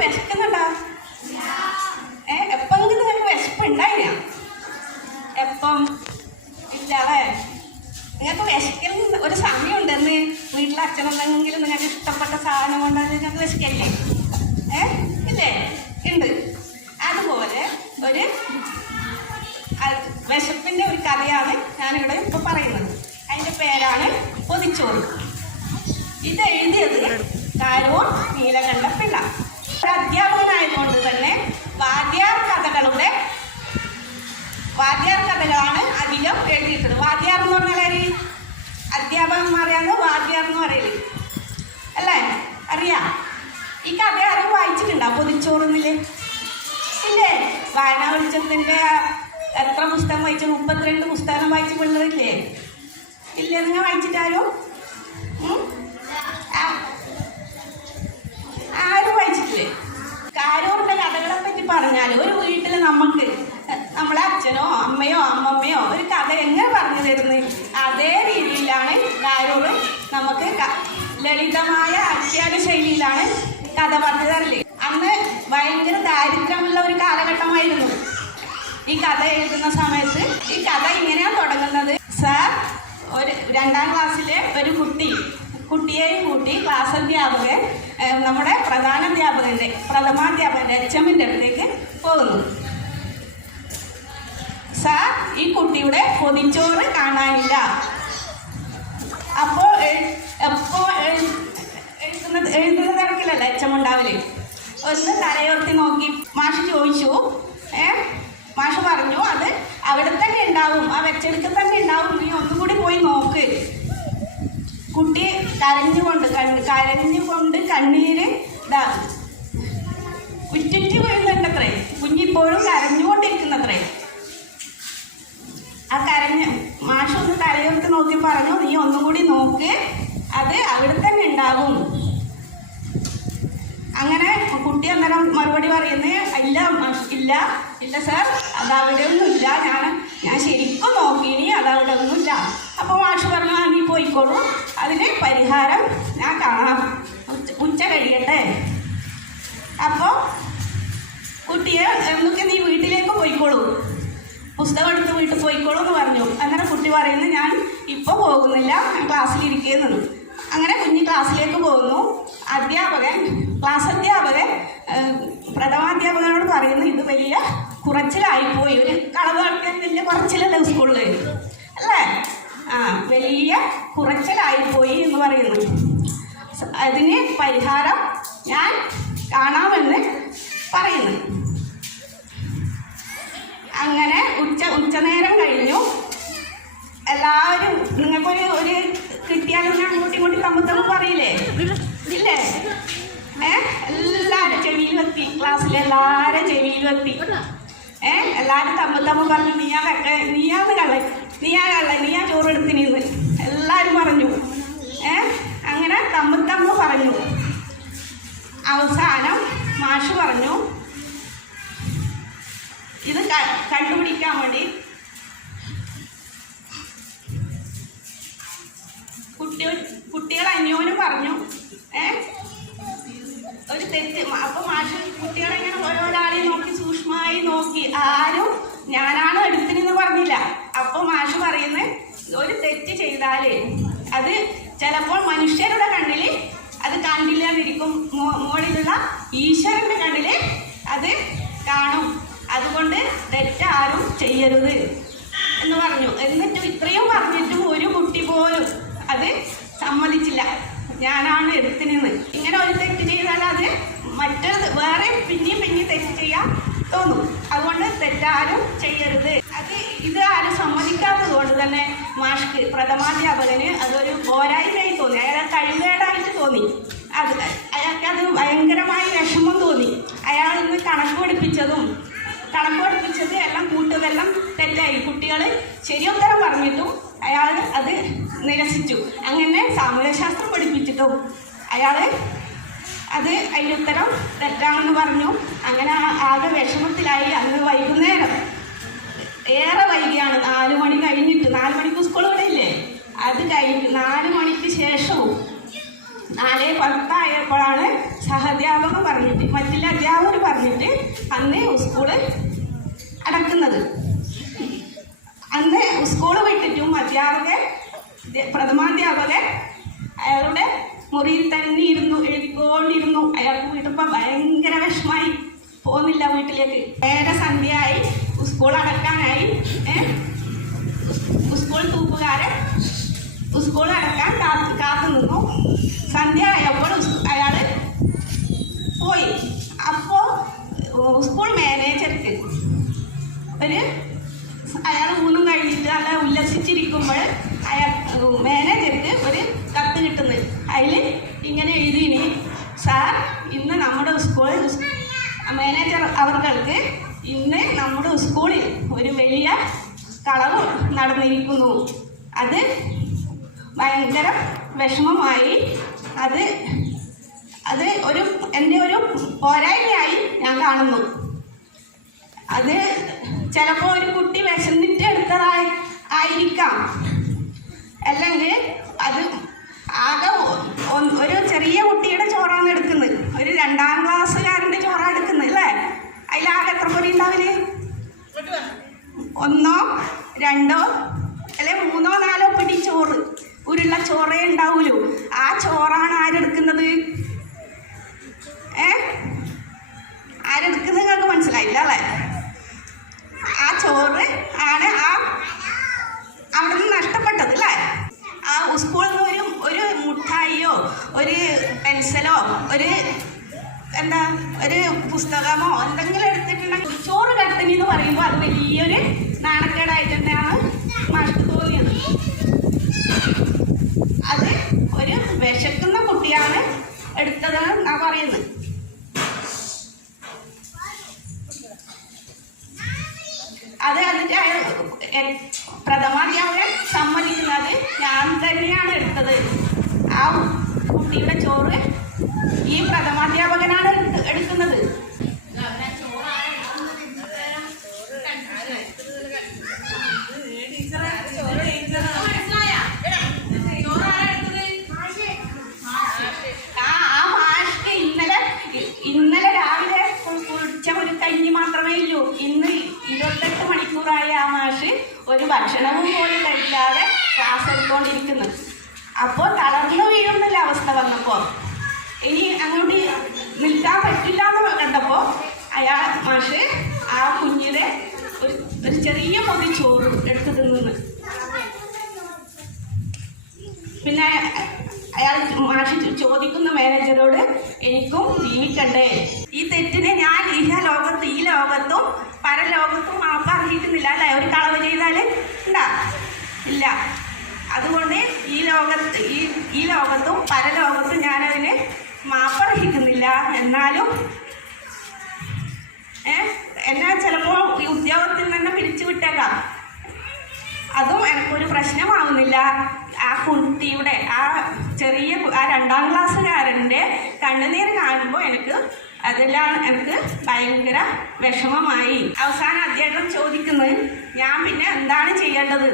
വിശക്കുന്നുണ്ടോ? എപ്പെങ്കിലും നിങ്ങൾക്ക് വിശപ്പുണ്ടായിന? എപ്പം ഇല്ലാതെ നിങ്ങൾക്ക് വിശക്കൽ ഒരു സമയമുണ്ടെന്ന് വീട്ടിലെ അച്ഛനെന്തെങ്കിലും നിങ്ങൾക്ക് ഇഷ്ടപ്പെട്ട സാധനം കൊണ്ടാണ് നിങ്ങൾക്ക് വിശക്കല്ലേ? ഇല്ലേ? ഉണ്ട്. അതുപോലെ ഒരു വിശപ്പിൻ്റെ ഒരു കഥയാണ് ഞാനിവിടെ ഇപ്പോൾ പറയുന്നത്. അതിൻ്റെ പേരാണ് പൊതിച്ചോറ്. ഇത് എഴുതിയത് കാരൂർ നീലകണ്ഠപിള്ള. ഒരു അധ്യാപകനായതുകൊണ്ട് തന്നെ വാദ്യാർ കഥകളാണ് അധികം എഴുതിയിട്ടുള്ളത്. വാദ്യാർ എന്ന് പറഞ്ഞാൽ അധ്യാപകന്മാരെയാണ് വാദ്യാർ എന്ന് പറയല് അല്ലേ? അറിയാം. ഈ കഥ ആരും വായിച്ചിട്ടുണ്ടോ? പൊതിച്ചോറുന്നില്ലേ? ഇല്ലേ? വായനാ വെളിച്ചത്തിൻ്റെ എത്ര പുസ്തകം വായിച്ചു? 32 പുസ്തകം വായിച്ച പിള്ളേരില്ലേ? ഇല്ലേ? നിങ്ങൾ വായിച്ചിട്ടാരും ആരും വായിച്ചിട്ടില്ലേ? കാരൂറിൻ്റെ കഥകളെ പറ്റി പറഞ്ഞാൽ ഒരു വീട്ടിൽ നമ്മളെ അച്ഛനോ അമ്മയോ അമ്മമ്മയോ ഒരു കഥ എങ്ങനെ പറഞ്ഞു തരുന്നത് അതേ രീതിയിലാണ് കാരൂർ നമുക്ക് ലളിതമായ ആഖ്യാന ശൈലിയിലാണ് കഥ പറഞ്ഞു തരല്. അന്ന് ഭയങ്കര ദാരിദ്ര്യമുള്ള ഒരു കാലഘട്ടമായിരുന്നു. ഈ കഥ എഴുതുന്ന സമയത്ത് ഈ കഥ ഇങ്ങനെയാണ് തുടങ്ങുന്നത്. സാർ ഒരു 2ാം ക്ലാസ്സിലെ ഒരു കുട്ടിയെയും കൂട്ടി ക്ലാസ് അധ്യാപകൻ നമ്മുടെ പ്രഥമാധ്യാപകൻ്റെ HMൻ്റെ അടുത്തേക്ക് പോകുന്നു. സാർ ഈ കുട്ടിയുടെ പൊതിച്ചോറ് കാണാനില്ല. അപ്പോൾ എഴുതുന്ന തിരക്കിലല്ല HM ഉണ്ടാവല്. ഒന്ന് തലയോർത്തി നോക്കി മാഷ് ചോദിച്ചു. മാഷ് പറഞ്ഞു അത് അവിടെ തന്നെ ഉണ്ടാവും, ആ വെച്ചെടുക്കൽ തന്നെ ഉണ്ടാവും, നീ ഒന്നുകൂടി പോയി നോക്ക്. കുട്ടി കരഞ്ഞുകൊണ്ട് കണ്ണീര് ഉറ്റുറ്റി വീഴുന്നുണ്ടത്രേ. കുഞ്ഞിപ്പോഴും കരഞ്ഞുകൊണ്ടിരിക്കുന്നത്രേ. ആ മാഷ് ഒന്ന് തലയോർത്ത് നോക്കി പറഞ്ഞു, നീ ഒന്നുകൂടി നോക്ക്, അത് അവിടെ തന്നെ ഉണ്ടാവും. അങ്ങനെ കുട്ടി അന്നേരം മറുപടി പറയുന്നത് ഇല്ല സാർ, അതവിടെ ഒന്നുമില്ല, ഞാൻ ശരിക്കും നോക്കിയിനി അതവിടെ ഒന്നുമില്ല. അപ്പോൾ മാഷ് പറഞ്ഞു, നീ പോയിക്കോളൂ, അതിന് പരിഹാരം ഞാൻ കാണാം, ഉച്ച കഴിയട്ടെ. അപ്പോൾ കുട്ടിയെ എന്നൊക്കെ നീ വീട്ടിലേക്ക് പോയിക്കോളൂ, പുസ്തകം എടുത്ത് വീട്ടിൽ പോയിക്കോളൂ എന്ന് പറഞ്ഞു. അങ്ങനെ കുട്ടി പറയുന്നത്, ഞാൻ ഇപ്പോൾ പോകുന്നില്ല, ഞാൻ ക്ലാസ്സിലിരിക്കുന്നത്. അങ്ങനെ കുഞ്ഞ് ക്ലാസ്സിലേക്ക് പോകുന്നു. ക്ലാസ് അധ്യാപകൻ പ്രഥമാധ്യാപകനോട് പറയുന്നു, ഇത് വലിയ കുറച്ചിലായിപ്പോയി, ഒരു കളവ് കളിക്കാൻ വലിയ കുറച്ചിലല്ലേ സ്കൂളിൽ അല്ലേ? വലിയ കുറച്ചിലായിപ്പോയി എന്ന് പറയുന്നു. അതിന് പരിഹാരം ഞാൻ കാണാമെന്ന് പറയുന്നു. അങ്ങനെ ഉച്ചനേരം കഴിഞ്ഞു. എല്ലാവരും നിങ്ങൾക്കൊരു കിട്ടിയാലും ഞാൻ അങ്ങോട്ടും തമ്മിൽ പറയില്ലേ? ഇല്ലേ? എല്ലാവരും ചെവിയിൽ വെത്തി, ക്ലാസ്സിലെ എല്ലാവരും ചെവിയിൽ വെത്തി. എല്ലാവരും തമ്മിൽ പറഞ്ഞു, നീയാ ചോറെടുത്തിനിന്ന് എല്ലാവരും പറഞ്ഞു. അങ്ങനെ തമ്മിൽ പറഞ്ഞു. അവസാനം മാഷ് പറഞ്ഞു, ഇത് കണ്ടുപിടിക്കാൻ വേണ്ടി കുട്ടികൾ അന്യോനും പറഞ്ഞു ഒരു തെറ്റ്. അപ്പോൾ മാഷ് കുട്ടികളെങ്ങനെ ഓരോരാളെയും നോക്കി സൂക്ഷ്മമായി നോക്കി, ആരും ഞാനാണ് എടുത്തിനെന്ന് പറഞ്ഞില്ല. അപ്പോൾ മാഷ് പറയുന്നത്, ഒരു തെറ്റ് ചെയ്താൽ അത് ചിലപ്പോൾ മനുഷ്യരുടെ കണ്ണിൽ അത് കണ്ടില്ലാതിരിക്കും, മുകളിലുള്ള ഈശ്വരൻ്റെ കണ്ണിൽ അത് കാണും, അതുകൊണ്ട് തെറ്റാരും ചെയ്യരുത് എന്ന് പറഞ്ഞു. എന്നിട്ടും ഇത്രയും പറഞ്ഞിട്ടും ഒരു കുട്ടി പോലും അത് സമ്മതിച്ചില്ല, ഞാനാണ് എടുത്തിനെന്ന്. ഇങ്ങനെ ഒരു തെറ്റ് ചെയ്താൽ അത് വേറെ പിന്നെയും തെറ്റ് ചെയ്യാൻ തോന്നും. അതുകൊണ്ട് തെറ്റാരും ചെയ്യരുത്. ഇത് ആരും സമ്മതിക്കാത്തത് കൊണ്ട് തന്നെ മാഷ്ക്ക് പ്രഥമാധ്യാപകന് അതൊരു പോരായ്മയായി തോന്നി, അയാളെ കഴിവേടായിട്ട് തോന്നി. അയാൾക്കത് ഭയങ്കരമായി വിഷമം തോന്നി. അയാൾ ഇന്ന് കണക്ക് പഠിപ്പിച്ചത് എല്ലാം കൂട്ടതെല്ലാം തെറ്റായി. കുട്ടികൾ ശരിയുത്തരം പറഞ്ഞിട്ടും അയാൾ അത് നിരസിച്ചു. അങ്ങനെ സാമൂഹ്യശാസ്ത്രം പഠിപ്പിച്ചിട്ടും അയാൾ അതിൻ്റെ ഉത്തരം തെറ്റാണെന്ന് പറഞ്ഞു. അങ്ങനെ ആകെ വിഷമത്തിലായി. അന്ന് വൈകുന്നേരം ഏറെ വൈകിയാണ്, 4 മണി കഴിഞ്ഞിട്ട്, 4 മണിക്ക് സ്കൂൾ ഇവിടെ ഇല്ലേ, അത് കഴിഞ്ഞ് 4 മണിക്ക് ശേഷവും 4:10 സഹഅധ്യാപകൻ പറഞ്ഞിട്ട് മറ്റുള്ള അധ്യാപകർ പറഞ്ഞിട്ട് അന്ന് സ്കൂള് അടക്കുന്നത്. അന്ന് സ്കൂൾ വിട്ടിട്ടും പ്രഥമാധ്യാപകൻ അയാളുടെ മുറിയിൽ തന്നെ എഴുതിക്കൊണ്ടിരുന്നു. അയാൾക്ക് വീട്ടിപ്പോൾ ഭയങ്കര വിഷമായി, പോകുന്നില്ല വീട്ടിലേക്ക്. നേരെ സന്ധ്യയായി, സ്കൂൾ അടക്കാനായി. സ്കൂൾ തൂപ്പുകാരൻ സ്കൂൾ അടക്കാൻ കാത്തു നിന്നു. സന്ധ്യ ആയപ്പോൾ അയാൾ പോയി. അപ്പോൾ സ്കൂൾ മാനേജർക്ക് അയാൾ ഊണും കഴിഞ്ഞിട്ട് നല്ല ഉല്ലസിച്ചിരിക്കുമ്പോൾ മാനേജർക്ക് ഒരു കത്ത് കിട്ടുന്നത്. അതിൽ ഇങ്ങനെ എഴുതിയിന്, സാർ ഇന്ന് നമ്മുടെ സ്കൂൾ മാനേജർ അവർക്ക് ഇന്ന് നമ്മുടെ സ്കൂളിൽ ഒരു വലിയ കളവ് നടന്നിരിക്കുന്നു. അത് ഭയങ്കര വിഷമമായി. അത് എൻ്റെ ഒരു പോരായ്മയായി ഞാൻ കാണുന്നു. അത് ചിലപ്പോൾ ഒരു കുട്ടി വിശന്നിട്ട് ആയിരിക്കാം, അല്ലെങ്കിൽ അത് ആകെ ഒരു ചെറിയ കുട്ടിയുടെ ചോറാണ് എടുക്കുന്നത്, ഒരു 2ാം ക്ലാസ്സുകാരൻ്റെ ചോറാണ് എടുക്കുന്നത് അല്ലേ? അതിലാകെ എത്ര പൊടി ഉണ്ടാവില്ലേ? 1, 2 അല്ലെങ്കിൽ 3, 4 പിടി ചോറ്, ഉരുള്ള ചോറേ ഉണ്ടാവൂലൂ. ആ ചോറാണ് ആരെടുക്കുന്നത്? ആരെടുക്കുന്നത് നിങ്ങൾക്ക് മനസ്സിലായില്ല അല്ലേ? ആ ചോറ് ആണ് അവിടെ നിന്ന് നഷ്ടപ്പെട്ടത് അല്ലേ? ആ സ്കൂളിൽ നിന്ന് ഒരു മുട്ടായിയോ ഒരു പെൻസിലോ ഒരു പുസ്തകമോ എന്തെങ്കിലും എടുത്തിട്ടുണ്ടെങ്കിൽ ചോറ് കട്ടണി എന്ന് പറയുമ്പോൾ അത് വലിയൊരു നാണക്കേടായിട്ട് തന്നെയാണ് മാഷ്ക്ക് തോന്നിയത്. അത് ഒരു വിശക്കുന്ന കുട്ടിയാണ് എടുത്തതെന്ന് ഞാൻ പറയുന്നത്. അത് എന്നിട്ട് പ്രഥമാധ്യാപകൻ സമ്മതിക്കുന്നത് ഞാൻ തന്നെയാണ് എടുത്തത്. ആ കുട്ടിയുടെ ചോറ് ഈ പ്രഥമാധ്യാപകനാണ് എടുക്കുന്നത്. ഇന്നലെ രാവിലെ കുടിച്ച ഒരു കഞ്ഞി മാത്രമേ ഉള്ളൂ. ഇന്ന് 28 മണിക്കൂറായി ആ മാഷ് ഒരു ഭക്ഷണവും പോലും കഴിക്കാതെ ക്ലാസ് എടുത്തുകൊണ്ടിരിക്കുന്നു. അപ്പോൾ തളർന്നു വീഴുന്നില്ല അവസ്ഥ വന്നപ്പോൾ. ഇനി അങ്ങോട്ട് നിൽക്കാൻ പറ്റില്ല എന്ന് കണ്ടപ്പോൾ മാഷ് ആ കുഞ്ഞിനെ ഒരു ചെറിയ പൊതി ചോറ് എടുത്ത് തിന്നു. പിന്നെ മാഷ് ചോദിക്കുന്ന മാനേജരോട് എനിക്കും ജീവിക്കണ്ടേ? ഈ തെറ്റിനെ ഞാൻ ഈ ലോകത്തും പരലോകത്തും മാപ്പ് അർഹിക്കുന്നില്ല അല്ലേ? ഒരു കളവ് ചെയ്താൽ ഇല്ല. അതുകൊണ്ട് ഈ ലോകത്തും പരലോകത്തും ഞാനതിന് മാപ്പർഹിക്കുന്നില്ല. എന്നാലും എന്നെ ചിലപ്പോൾ ഈ ഉദ്യോഗത്തിൽ തന്നെ പിരിച്ചു വിട്ടേക്കാം. അതും എനിക്കൊരു പ്രശ്നമാവുന്നില്ല. ആ കുട്ടിയുടെ ആ 2ാം ക്ലാസ്സുകാരൻ്റെ കണ്ണുനീർ കാണുമ്പോൾ അതെല്ലാം എനിക്ക് ഭയങ്കര വിഷമമായി. അവസാനം അദ്ദേഹം ചോദിക്കുന്നത് ഞാൻ പിന്നെ എന്താണ് ചെയ്യേണ്ടത്?